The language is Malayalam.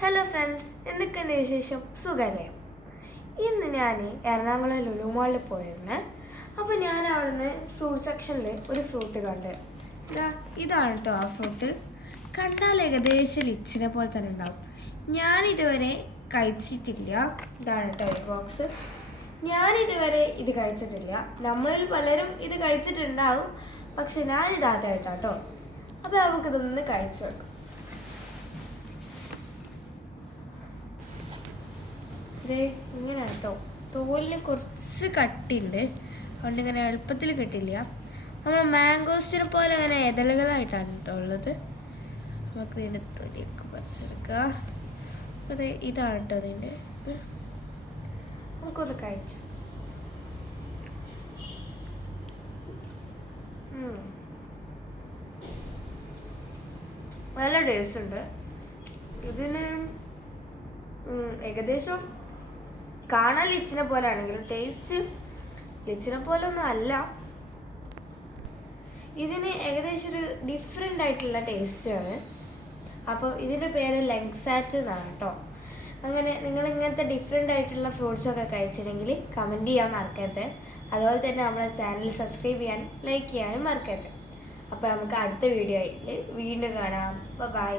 ഹലോ ഫ്രണ്ട്സ് എന്തൊക്കെയുണ്ട് വിശേഷം? സുഖമല്ലേ? ഇന്ന് ഞാൻ എറണാകുളം ലുലു മാളിൽ പോയിരുന്നു. അപ്പോൾ ഞാൻ അവിടുന്ന് ഫ്രൂട്ട് സെക്ഷനിൽ ഒരു ഫ്രൂട്ട് കണ്ട്. ഇതാ ഇതാണ് കേട്ടോ ആ ഫ്രൂട്ട് കണ്ടാൽ ഏകദേശം ലിച്ചിനെ പോലെ തന്നെ ഉണ്ടാവും. ഞാൻ ഇതുവരെ കഴിച്ചിട്ടില്ല. ഇതാണ് കേട്ടോ ഈ ബോക്സ് ഞാൻ ഇതുവരെ ഇത് കഴിച്ചിട്ടില്ല. നമ്മളിൽ പലരും ഇത് കഴിച്ചിട്ടുണ്ടാവും. പക്ഷെ ഞാനിത് ആദ്യമായിട്ടാണ് കേട്ടോ അപ്പോൾ നമുക്കിതൊന്ന് കഴിച്ചു നോക്കാം. ഇത് ഇങ്ങനെ കേട്ടോ തോലിന് കുറച്ച് കട്ടിയുണ്ട് അതുകൊണ്ട് ഇങ്ങനെ എളുപ്പത്തിൽ കിട്ടില്ല. നമ്മൾ മാംഗോസ്റ്റിനെ പോലെ അങ്ങനെ ഇതളുകളായിട്ടാണ് കേട്ടോ ഉള്ളത്. നമുക്ക് ഇതിന്റെ തൊലിയൊക്കെ പറിച്ചെടുക്കാം. ദേ ഇതാണ് കേട്ടോ അതിന്റെ നമുക്കൊന്ന് കഴിച്ചു. നല്ല ടേസ്റ്റ് ഉണ്ട്. ഇതിന് ഏകദേശം കാണാൻ ലിച്ചിനെ പോലെ ആണെങ്കിലും ടേസ്റ്റ് ലിച്ചിനെ പോലെ ഒന്നും അല്ല. ഇതിന് ഏകദേശം ഒരു ഡിഫറെന്റ് ആയിട്ടുള്ള ടേസ്റ്റാണ് അപ്പോൾ ഇതിന്റെ പേര് ലെങ്സാറ്റ് എന്നാണ് കേട്ടോ അങ്ങനെ നിങ്ങൾ ഇങ്ങനത്തെ ഡിഫറെന്റ് ആയിട്ടുള്ള ഫ്രൂട്ട്സ് ഒക്കെ കഴിച്ചിട്ടുണ്ടെങ്കിൽ കമന്റ് ചെയ്യാൻ മറക്കരുത്. അതുപോലെ തന്നെ നമ്മുടെ ചാനൽ സബ്സ്ക്രൈബ് ചെയ്യാൻ ലൈക്ക് ചെയ്യാനും മറക്കരുത്. അപ്പോൾ നമുക്ക് അടുത്ത വീഡിയോ ആയിട്ട് വീണ്ടും കാണാം. ബൈ